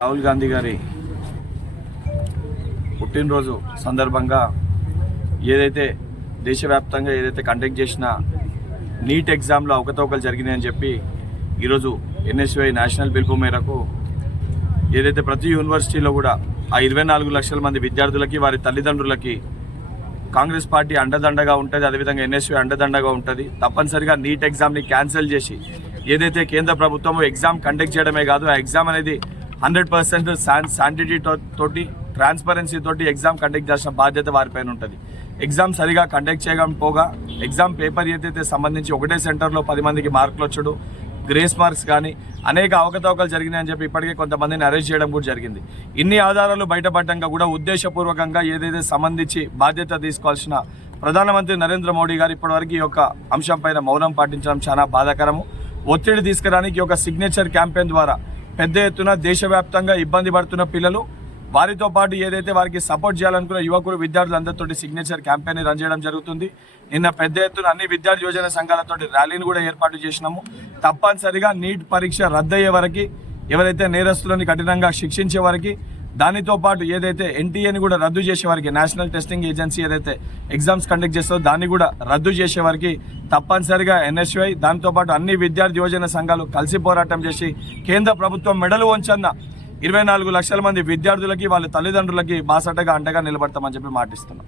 రాహుల్ గాంధీ గారి పుట్టినరోజు సందర్భంగా ఏదైతే దేశవ్యాప్తంగా ఏదైతే కండక్ట్ చేసిన నీట్ ఎగ్జామ్లో అవకతవకలు జరిగినాయని చెప్పి ఈరోజు ఎన్ఎస్వై నేషనల్ పిలుపు మేరకు ఏదైతే ప్రతి యూనివర్సిటీలో కూడా ఆ ఇరవై నాలుగు లక్షల మంది విద్యార్థులకి వారి తల్లిదండ్రులకి కాంగ్రెస్ పార్టీ అండదండగా ఉంటుంది అదేవిధంగా ఎన్ఎస్యూ అండదండగా ఉంటుంది. తప్పనిసరిగా నీట్ ఎగ్జామ్ని క్యాన్సిల్ చేసి ఏదైతే కేంద్ర ప్రభుత్వం ఎగ్జామ్ కండక్ట్ చేయడమే కాదు ఆ ఎగ్జామ్ అనేది హండ్రెడ్ పర్సెంట్ శాంటిటీ తోటి ట్రాన్స్పరెన్సీ తోటి ఎగ్జామ్ కండక్ట్ చేసిన బాధ్యత వారిపైన ఉంటుంది. ఎగ్జామ్ సరిగా కండక్ట్ చేయకపోగా ఎగ్జామ్ పేపర్ ఏదైతే సంబంధించి ఒకటే సెంటర్లో పది మందికి మార్కులు వచ్చుడు గ్రేస్ మార్క్స్ కానీ అనేక అవకతవకలు జరిగినాయని చెప్పి ఇప్పటికే కొంతమందిని అరెస్ట్ చేయడం కూడా జరిగింది. ఇన్ని ఆధారాలు బయటపడ్డాక కూడా ఉద్దేశపూర్వకంగా ఏదైతే సంబంధించి బాధ్యత తీసుకోవాల్సిన ప్రధానమంత్రి నరేంద్ర మోడీ గారు ఇప్పటివరకు ఈ యొక్క అంశంపైన మౌనం పాటించడం చాలా బాధాకరము. ఒత్తిడి తీసుకురానికి ఒక సిగ్నేచర్ క్యాంపెయిన్ ద్వారా పెద్ద ఎత్తున దేశవ్యాప్తంగా ఇబ్బంది పడుతున్న పిల్లలు వారితో పాటు ఏదైతే వారికి సపోర్ట్ చేయాలనుకున్న యువకులు విద్యార్థులందరితోటి సిగ్నేచర్ క్యాంపెయిన్ రన్ చేయడం జరుగుతుంది. నిన్న పెద్ద ఎత్తున అన్ని విద్యార్థి యోజన సంఘాలతోటి ర్యాలీని కూడా ఏర్పాటు చేసినాము. తప్పనిసరిగా నీట్ పరీక్ష రద్దయ్యే వరకు ఎవరైతే నేరస్తులను కఠినంగా శిక్షించే వారికి దానితో పాటు ఏదైతే ఎన్టీఏని కూడా రద్దు చేసే వారికి నేషనల్ టెస్టింగ్ ఏజెన్సీ ఏదైతే ఎగ్జామ్స్ కండక్ట్ చేస్తుందో దాన్ని కూడా రద్దు చేసే వారికి తప్పనిసరిగా ఎన్ఎస్వై దాంతో పాటు అన్ని విద్యార్థి యోజన సంఘాలు కలిసి పోరాటం చేసి కేంద్ర ప్రభుత్వం మెడలు వంచన్న ఇరవై నాలుగు లక్షల మంది విద్యార్థులకి వాళ్ళ తల్లిదండ్రులకి బాసటగా అండగా నిలబడతామని చెప్పి మాటిస్తున్నాం.